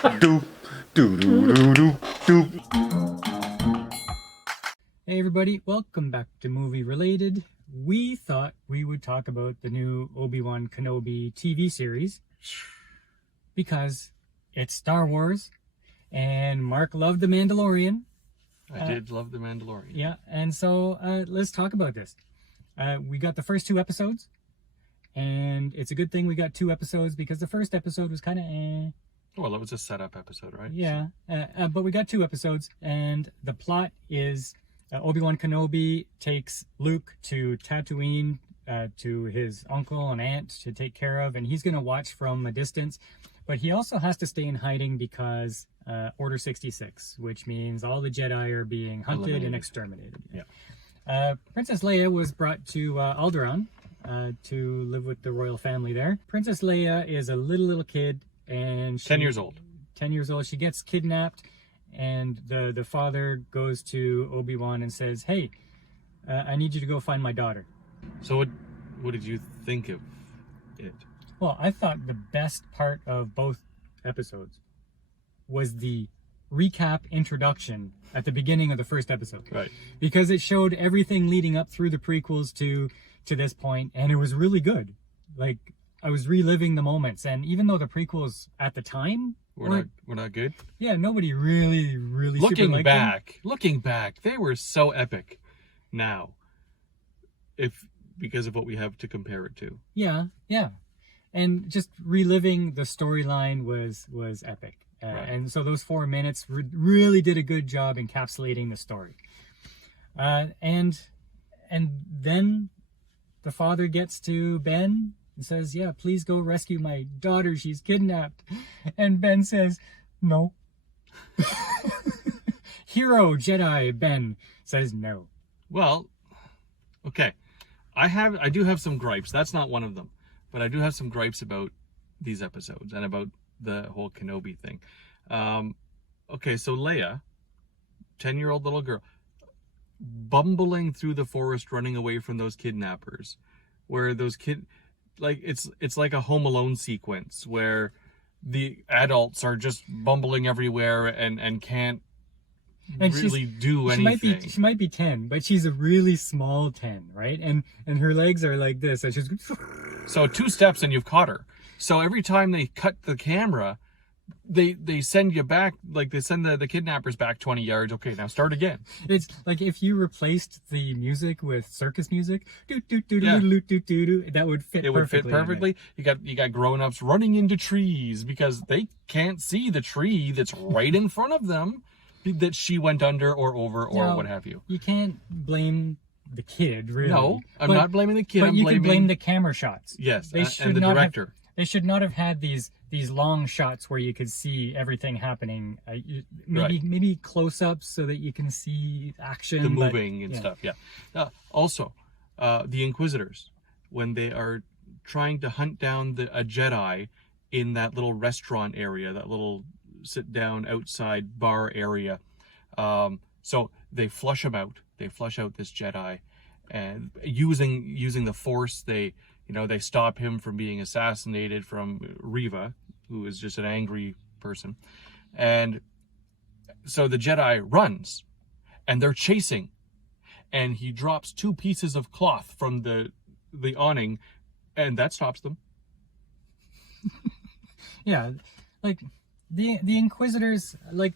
Do, do, do, do, do, do. Hey everybody, welcome back to Movie Related. We thought we would talk about the new Obi Wan Kenobi TV series because it's Star Wars and Mark loved The Mandalorian. I did love The Mandalorian. Yeah, and so let's talk about this. We got the first 2 episodes, and it's a good thing we got 2 episodes because the first episode was kind of Well, it was a setup episode, right? Yeah, but we got 2 episodes, and the plot is Obi Wan Kenobi takes Luke to Tatooine to his uncle and aunt to take care of, and he's going to watch from a distance. But he also has to stay in hiding because Order 66, which means all the Jedi are being hunted and exterminated. Yeah. Princess Leia was brought to Alderaan to live with the royal family there. Princess Leia is a little kid, and 10 years old. 10 years old. She gets kidnapped, and the father goes to Obi-Wan and says, "Hey, I need you to go find my daughter." So what did you think of it? Well, I thought the best part of both episodes was the recap introduction at the beginning of the first episode. Right. Because it showed everything leading up through the prequels to this point, and it was really good. Like, I was reliving the moments, and even though the prequels at the time We're not good. Yeah, nobody really Looking super liked back, they were so epic. Now, because of what we have to compare it to. Yeah. And just reliving the storyline was epic. Right. And so those 4 minutes really did a good job encapsulating the story. And then the father gets to Ben and says, "Yeah, please go rescue my daughter. She's kidnapped." And Ben says, "No." Hero Jedi Ben says no. Well, okay. I do have some gripes. That's not one of them. But I do have some gripes about these episodes and about the whole Kenobi thing. Okay, so Leia, 10-year-old little girl, bumbling through the forest, running away from those kidnappers, where those it's like a Home Alone sequence where the adults are just bumbling everywhere and can't really do anything. She might be 10, but she's a really small 10, right? And her legs are like this. So 2 steps and you've caught her. So every time they cut the camera, they send you back, like they send the kidnappers back 20 yards. Okay, now start again. It's like if you replaced the music with circus music, that would fit perfectly. It would fit perfectly. You got grown-ups running into trees because they can't see the tree that's right in front of them that she went under or over or what have you. You can't blame the kid, really. No, I'm not blaming the kid. But you can blame the camera shots. Yes, and the director. They should not have had these long shots where you could see everything happening. Maybe close-ups so that you can see action. The moving and stuff, yeah. Also, the Inquisitors, when they are trying to hunt down a Jedi in that little restaurant area, that little sit-down outside bar area. So they flush him out. They flush out this Jedi, and using the Force, they stop him from being assassinated from Reva, who is just an angry person. And so the Jedi runs, and they're chasing, and he drops 2 pieces of cloth from the awning, and that stops them. Yeah, like the Inquisitors, like,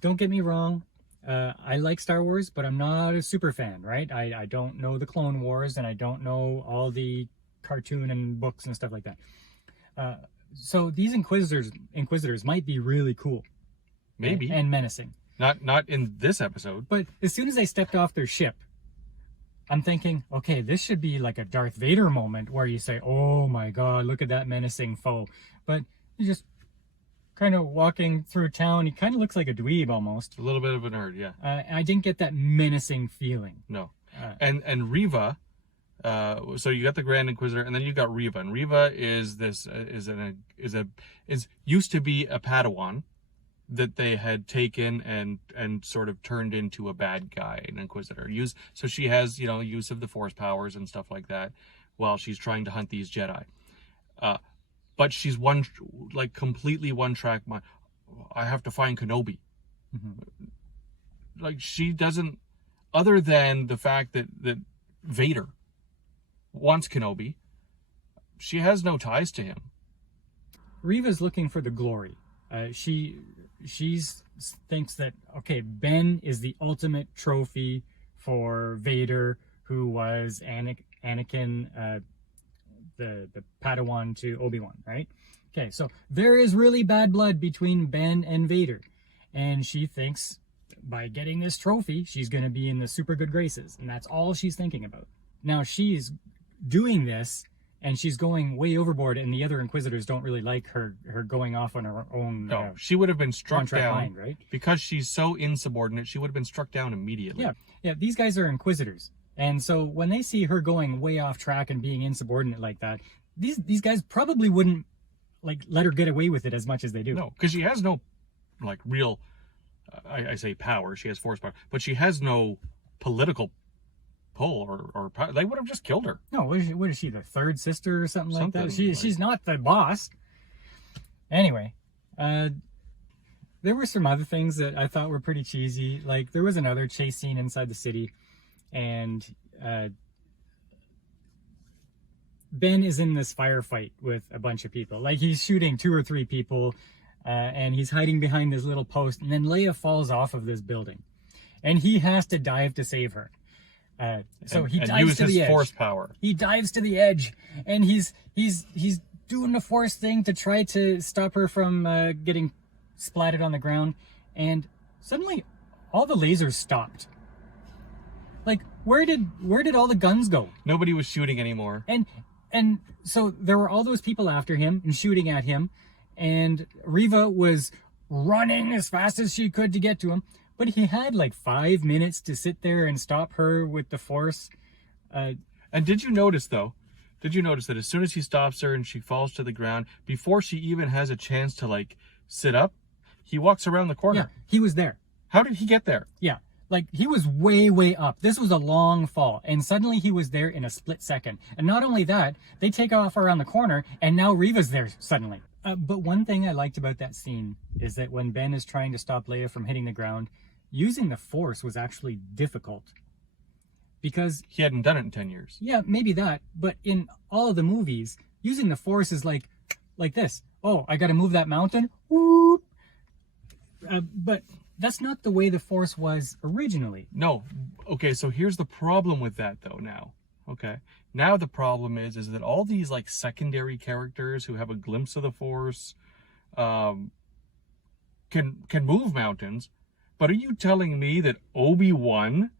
don't get me wrong, I like Star Wars, but I'm not a super fan, right? I don't know the Clone Wars, and I don't know all the cartoon and books and stuff like that. So these Inquisitors might be really cool. Maybe. And menacing. Not in this episode. But as soon as they stepped off their ship, I'm thinking, okay, this should be like a Darth Vader moment where you say, "Oh my God, look at that menacing foe." But you're just kind of walking through town. He kind of looks like a dweeb almost. A little bit of a nerd, yeah. I didn't get that menacing feeling. No. And Reva, so you got the Grand Inquisitor, and then you got Reva, and Reva is used to be a Padawan that they had taken and sort of turned into a bad guy, an Inquisitor. So she has, use of the Force powers and stuff like that while she's trying to hunt these Jedi. But she's completely one track mind. I have to find Kenobi. Mhm. Like, she doesn't, other than the fact that Vader wants Kenobi, she has no ties to him. Reva's looking for the glory. She thinks that, okay, Ben is the ultimate trophy for Vader, who was Anakin, the Padawan to Obi-Wan, right? Okay, so there is really bad blood between Ben and Vader, and she thinks by getting this trophy, she's going to be in the super good graces, and that's all she's thinking about. Now she's doing this, and she's going way overboard, and the other Inquisitors don't really like her going off on her own. No, she would have been struck down, mind, right? Because she's so insubordinate. She would have been struck down immediately. Yeah. These guys are Inquisitors, and so when they see her going way off track and being insubordinate like that, these guys probably wouldn't like let her get away with it as much as they do. No, because she has no like real. I say power. She has force power, but she has no political pull or power. They would have just killed her. No, what is she, the third sister or something like that? Something She's not the boss. Anyway, there were some other things that I thought were pretty cheesy. Like, there was another chase scene inside the city, and Ben is in this firefight with a bunch of people. Like, he's shooting 2 or 3 people, and he's hiding behind this little post, and then Leia falls off of this building, and he has to dive to save her. So he dives to the edge. Force power. He dives to the edge, and he's doing the force thing to try to stop her from getting splatted on the ground, and suddenly all the lasers stopped. Like, where did all the guns go? Nobody was shooting anymore. And so there were all those people after him and shooting at him, and Reva was running as fast as she could to get to him. But he had like 5 minutes to sit there and stop her with the force. And did you notice, though? Did you notice that as soon as he stops her and she falls to the ground, before she even has a chance to like sit up, he walks around the corner? Yeah, he was there. How did he get there? Yeah, like he was way, way up. This was a long fall, and suddenly he was there in a split second. And not only that, they take off around the corner, and now Reva's there suddenly. But one thing I liked about that scene is that when Ben is trying to stop Leia from hitting the ground, using the force was actually difficult. Because he hadn't done it in 10 years. Yeah, maybe that. But in all of the movies, using the force is like this. Oh, I got to move that mountain. Whoop. But that's not the way the force was originally. No. Okay, so here's the problem with that, though, now. Okay. Now the problem is that all these like secondary characters who have a glimpse of the force can move mountains. But are you telling me that Obi-Wan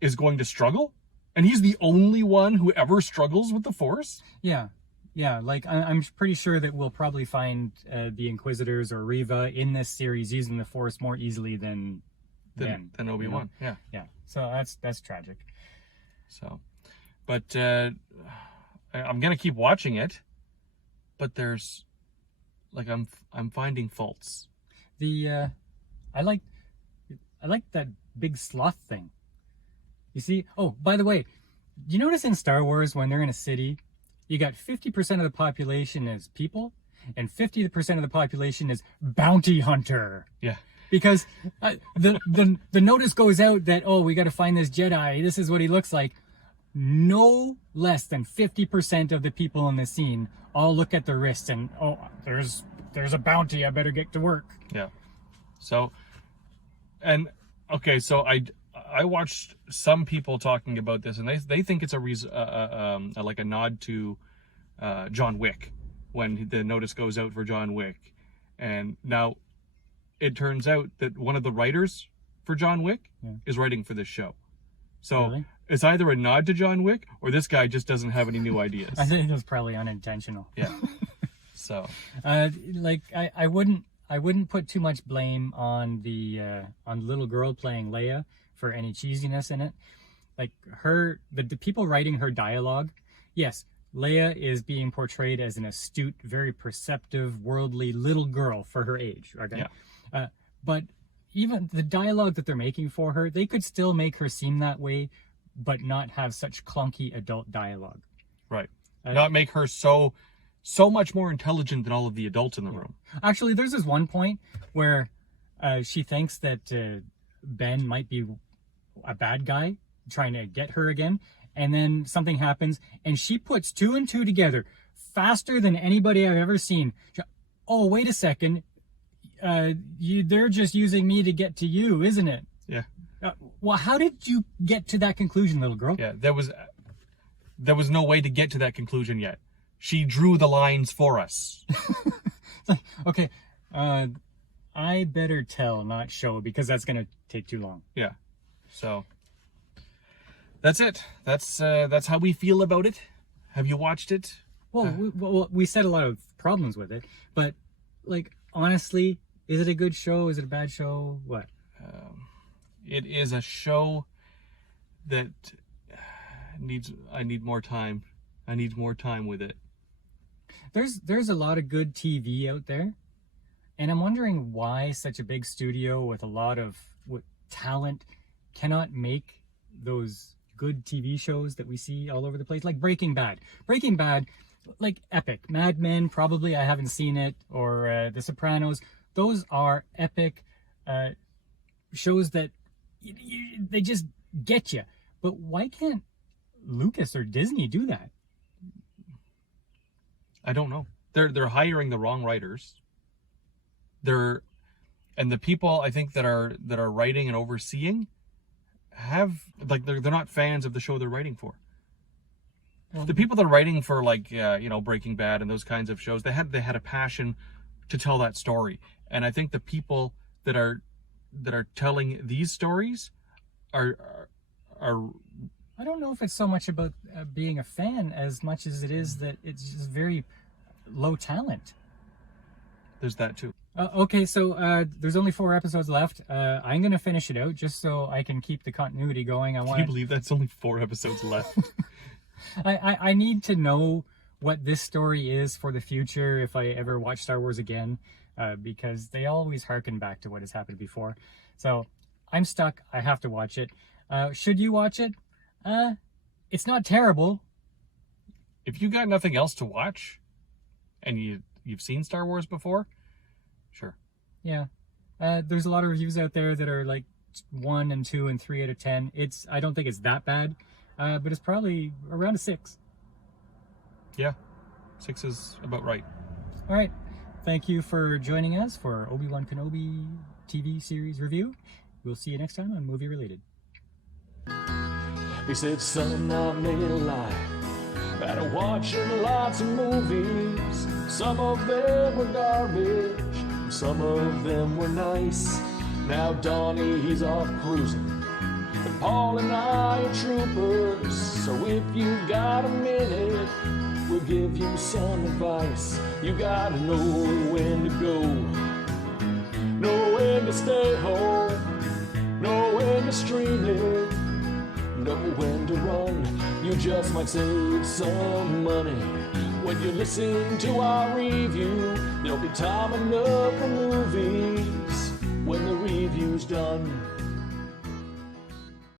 is going to struggle? And he's the only one who ever struggles with the Force? Yeah. Like, I'm pretty sure that we'll probably find the Inquisitors or Reva in this series using the Force more easily than Obi-Wan. You know? Yeah. So that's tragic. So, but I'm gonna keep watching it. But there's, like, I'm finding faults. I like that big sloth thing. You see? Oh, by the way, you notice in Star Wars when they're in a city, you got 50% of the population is people, and 50% of the population is bounty hunter. Yeah. Because the notice goes out that, oh, we got to find this Jedi. This is what he looks like. No less than 50% of the people in the scene all look at their wrists and, oh, there's a bounty. I better get to work. Yeah. So, and okay, so I watched some people talking about this, and they think it's like a nod to John Wick when the notice goes out for John Wick, and now it turns out that one of the writers for John Wick is writing for this show. So Really? It's either a nod to John Wick or this guy just doesn't have any new ideas. I think it was probably unintentional. Yeah. So, like I wouldn't put too much blame on the little girl playing Leia for any cheesiness in it. Like the people writing her dialogue, yes, Leia is being portrayed as an astute, very perceptive, worldly little girl for her age. Okay, yeah. But even the dialogue that they're making for her, they could still make her seem that way, but not have such clunky adult dialogue. Right. Not make her so so much more intelligent than all of the adults in the room. Actually, there's this one point where she thinks that Ben might be a bad guy trying to get her again, and then something happens, and she puts 2 and 2 together faster than anybody I've ever seen. Oh, wait a second. They're just using me to get to you, isn't it? Yeah. Well, how did you get to that conclusion, little girl? Yeah, there was no way to get to that conclusion yet. She drew the lines for us. It's like, okay, I better tell, not show, because that's going to take too long. Yeah. So that's it. That's how we feel about it. Have you watched it? Well, we said a lot of problems with it, but like, honestly, is it a good show? Is it a bad show? What? It is a show that I need more time. I need more time with it. There's a lot of good TV out there, and I'm wondering why such a big studio with a lot of talent cannot make those good TV shows that we see all over the place, like Breaking Bad. Breaking Bad, like, epic. Mad Men, probably I haven't seen it, or The Sopranos. Those are epic shows that they just get you. But why can't Lucas or Disney do that? I don't know. They're hiring the wrong writers. And the people I think that are writing and overseeing have, like, they're not fans of the show they're writing for. Well, the people that are writing for, like, Breaking Bad and those kinds of shows, they had a passion to tell that story. And I think the people that are telling these stories are I don't know if it's so much about being a fan as much as it is that it's just very low talent. There's that too. Okay, so there's only 4 episodes left. I'm going to finish it out just so I can keep the continuity going. Can you believe that's only 4 episodes left? I need to know what this story is for the future if I ever watch Star Wars again, because they always harken back to what has happened before. So I'm stuck. I have to watch it. Should you watch it? It's not terrible. If you got nothing else to watch and you've seen Star Wars before, sure. Yeah. There's a lot of reviews out there that are like 1 and 2 and 3 out of 10. I don't think it's that bad, but it's probably around a 6. Yeah, 6 is about right. All right. Thank you for joining us for Obi Wan Kenobi TV series review. We'll see you next time on Movie Related. He said, son, I made a life out of watching lots of movies. Some of them were garbage, some of them were nice. Now Donnie, he's off cruising, and Paul and I are troopers. So if you've got a minute, we'll give you some advice. You gotta know when to go, know when to stay home, know when to stream it, know when to run. You just might save some money when you listen to our review. There'll be time enough for movies when the review's done.